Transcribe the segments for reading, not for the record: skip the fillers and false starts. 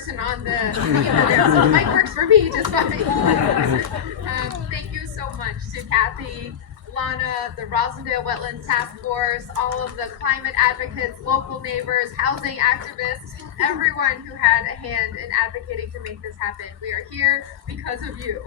person on the there, so it might work for me just fine. Thank you so much to Kathy, Lana, the Roslindale Wetlands Task Force, all of the climate advocates, local neighbors, housing activists, everyone who had a hand in advocating to make this happen. We are here because of you.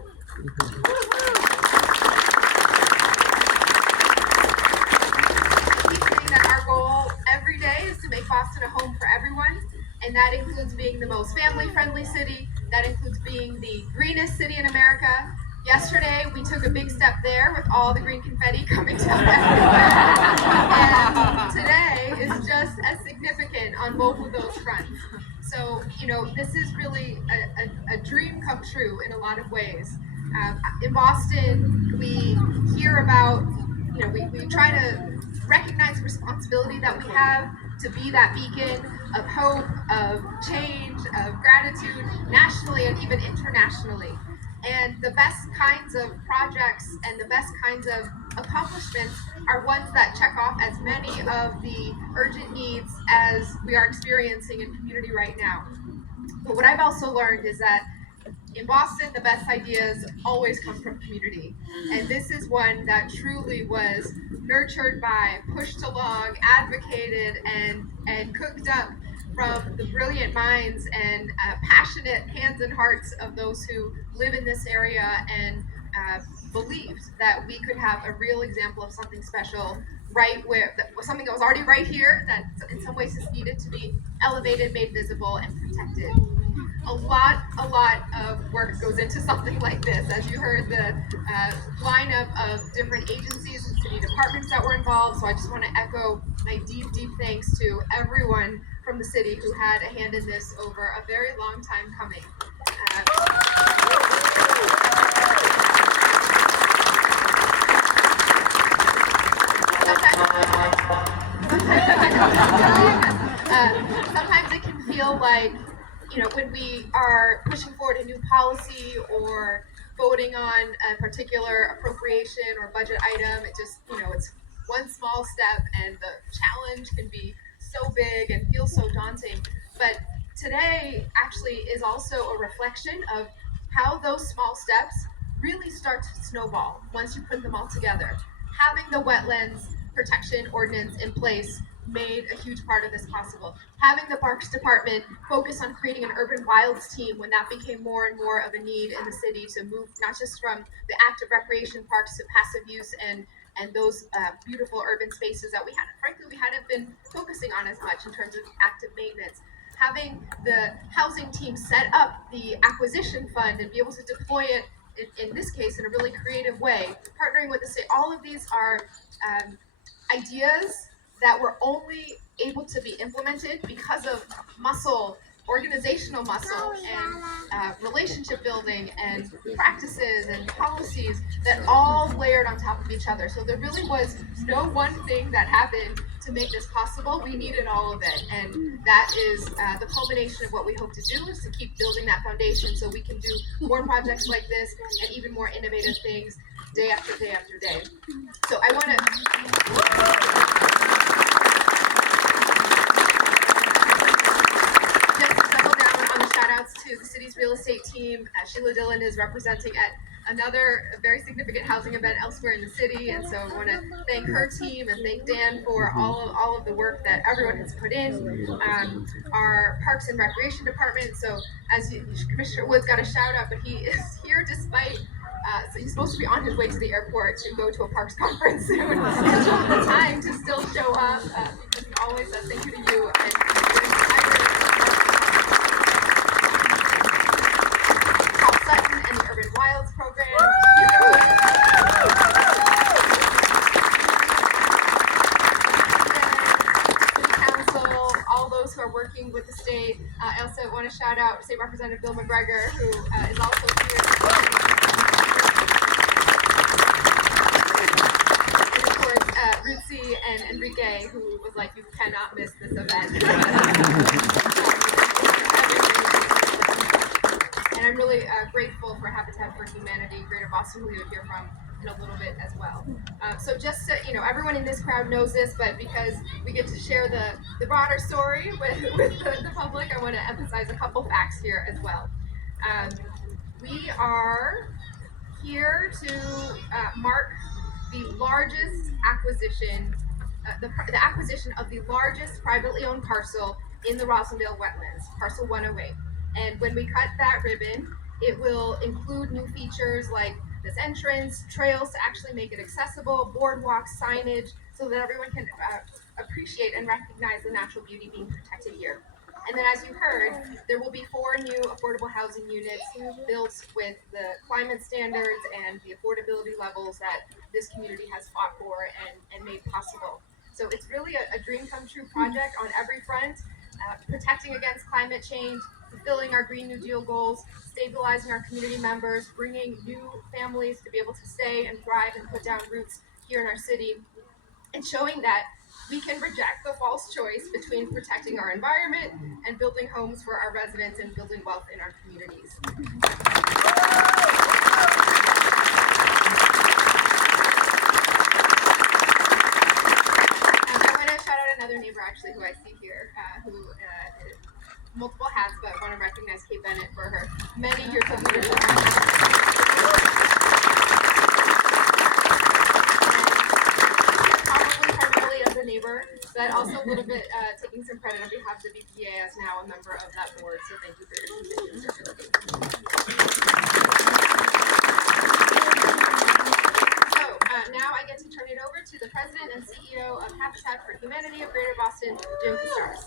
Our goal every day is to make Boston a home for everyone, and that includes being the most family-friendly city. That includes being the greenest city in America. Yesterday, we took a big step there with all the green confetti coming down everywhere. And today is just as significant on both of those fronts. So, this is really a dream come true in a lot of ways. In Boston, we hear about, we try to recognize the responsibility that we have to be that beacon of hope, of change, of gratitude, nationally and even internationally. And the best kinds of projects and the best kinds of accomplishments are ones that check off as many of the urgent needs as we are experiencing in community right now. But what I've also learned is that in Boston, the best ideas always come from community. And this is one that truly was nurtured by, pushed along, advocated, and cooked up from the brilliant minds and passionate hands and hearts of those who live in this area and believed that we could have a real example of something special right where, something that was already right here that in some ways is needed to be elevated, made visible, and protected. A lot of work goes into something like this. As you heard, the lineup of different agencies and city departments that were involved. So I just want to echo my deep thanks to everyone from the city who had a hand in this over a very long time coming. Sometimes it can feel like, when we are pushing forward a new policy or voting on a particular appropriation or budget item, it just, it's one small step and the challenge can be so big and feel so daunting. But today actually is also a reflection of how those small steps really start to snowball once you put them all together. Having the wetlands protection ordinance in place made a huge part of this possible. Having the Parks Department focus on creating an urban wilds team when that became more and more of a need in the city to move not just from the active recreation parks to passive use and those beautiful urban spaces that we hadn't been focusing on as much in terms of active maintenance. Having the housing team set up the acquisition fund and be able to deploy it in this case in a really creative way, partnering with the state. All of these are ideas that were only able to be implemented because of organizational muscle, and relationship building, and practices and policies that all layered on top of each other. So there really was no one thing that happened to make this possible. We needed all of it, and that is the culmination of what we hope to do, is to keep building that foundation so we can do more projects like this and even more innovative things day after day after day. So I want to to the city's real estate team. Sheila Dillon is representing at another very significant housing event elsewhere in the city, and so I want to thank her team and thank Dan for all of the work that everyone has put in. Our Parks and Recreation Department, so as Commissioner Woods got a shout out, but he is here despite so he's supposed to be on his way to the airport to go to a parks conference soon and took the time to still show up because he always says thank you to you. And Urban Wilds program. City Council, all those who are working with the state. I also want to shout out State Representative Bill McGregor, who is also here. And of course, Rutsy and Enrique, who was like, you cannot miss this event. And I'm really grateful for Habitat for Humanity, Greater Boston, who you'll hear from in a little bit as well. So just so, everyone in this crowd knows this, but because we get to share the broader story with the public, I want to emphasize a couple facts here as well. We are here to mark the largest acquisition, the acquisition of the largest privately owned parcel in the Roslindale Wetlands, parcel 108. And when we cut that ribbon, it will include new features like this entrance, trails to actually make it accessible, boardwalks, signage, so that everyone can appreciate and recognize the natural beauty being protected here. And then, as you heard, there will be 4 new affordable housing units built with the climate standards and the affordability levels that this community has fought for and made possible. So it's really a dream come true project on every front, protecting against climate change, fulfilling our Green New Deal goals, stabilizing our community members, bringing new families to be able to stay and thrive and put down roots here in our city, and showing that we can reject the false choice between protecting our environment and building homes for our residents and building wealth in our communities. I want to shout out another neighbor actually who I see here, who multiple hats, but want to recognize Kate Bennett for her many years of leadership. Neighbor, but also a little bit taking some credit on behalf of the BPA as now a member of that board. So thank you for your continued So now I get to turn it over to the president and CEO of Habitat for Humanity of Greater Boston, Jim Castaris.